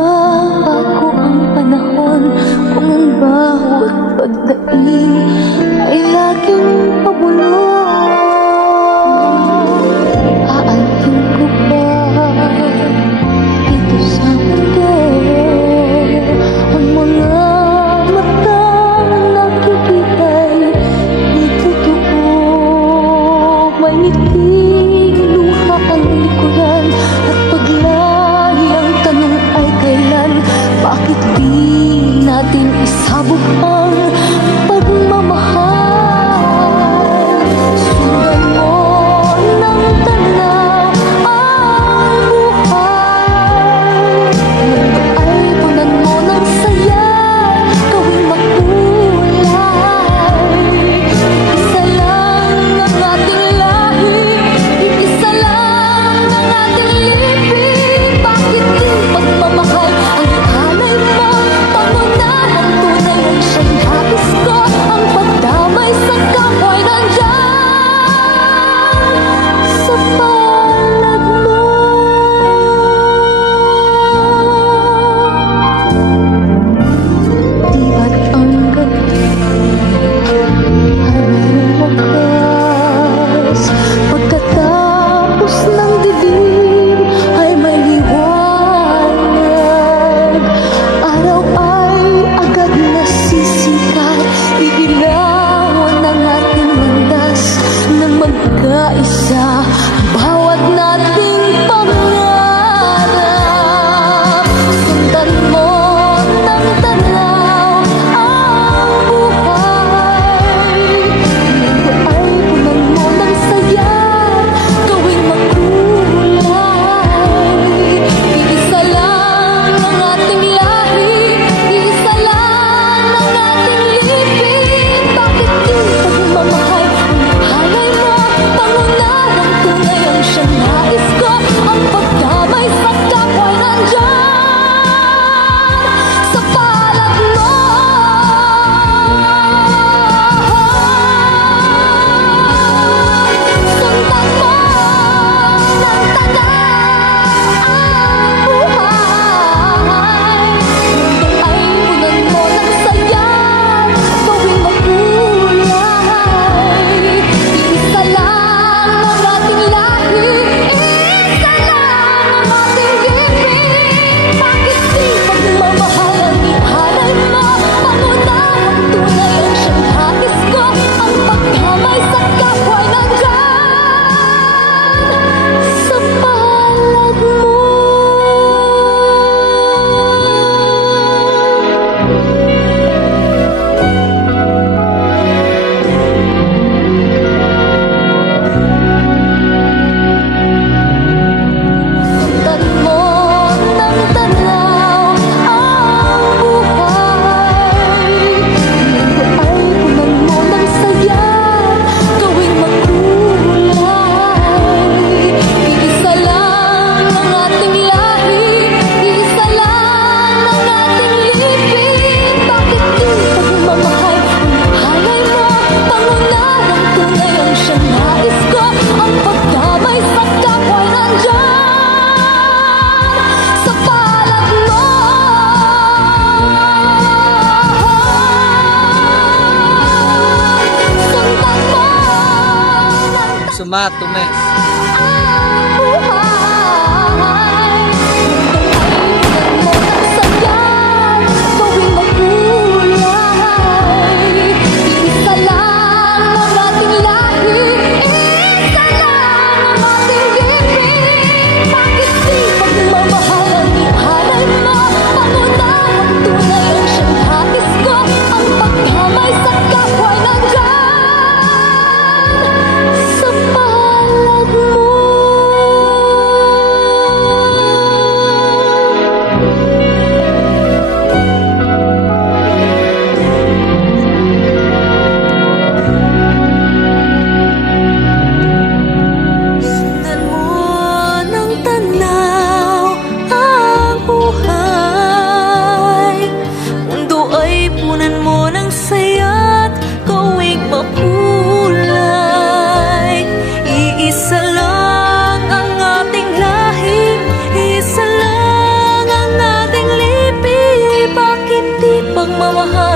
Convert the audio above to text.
magbabago ang panahon kung ang bawat pagdating ay laging pabulong? Aalhin ko ba dito sa mundo ang mga matang nakikita'y di totoo? May ngiti, luha ang likuran at paglagi ang tanong ay kailan? Bakit di natin isabog ang pagmamahal? Sundan mo ng tanaw ang buhay. Mundo ay punan mo ng saya, gawing makulay. Isa lang ang ating lahi, isa lang ang ating libing. Bakit di pagmamahal ang ihalay mo? Pangunahang tunay ang siyang habis ko. Ang pagdamay sa kapwa'y nandyan sa palad mo. Di ba't ang gabi ay mayroong wakas? Pagkatapos ng dilim ay may liwanag. Araw ay agad nasisikat, iilawan ang ating landas ng magkaisa bawat nating pangarap. Sundan mo ng tanaw ang buhay. Mundo ay punan mo ng saya, gawing makulay. Iisa lang ang ating lahi, isa lang ang ating libing. Bakit di pagmamahal ang halay mo? Pangunahang tunay ang siyang nais ko. Ang pagdamay sa kapwa'y nandyan sa palad mo. Sundan mo ng tanaw ang buhay. Mundo ay punan mo ng saya, gawing makulay. Isa lang ang ating lahi, isa lang ang ating libing. Bakit di pagmamahal ang ihalay mo? Pangunahang tunay ang siyang habis ko. Ang pagdamay sa kapwa'y nandyan sa palad mo. Sundan mo ng tanaw ang buhay. Mundo ay punan mo ng saya, gawing makulay. Iisa lang ang ating lahi, isa lang ang ating libing. Bakit di pagmamahal ang halay mo? Pangunahang tunay ang siyang nais ko. Ang pagdamay sa kapwa'y nandyan sa palad mo. Sundan mo ng Sumatumes. ang buhay. Mundo ay punan mo ng saya, gawing makulay. Isa lang ang ating lahi, isa lang ang ating libing. Bakit di pagmamahal ang ihalay mo? Pangunahang tunay ang siyang habis ko. Ang pagdamay sa kapwa'y nandyan sa palad pagmamahal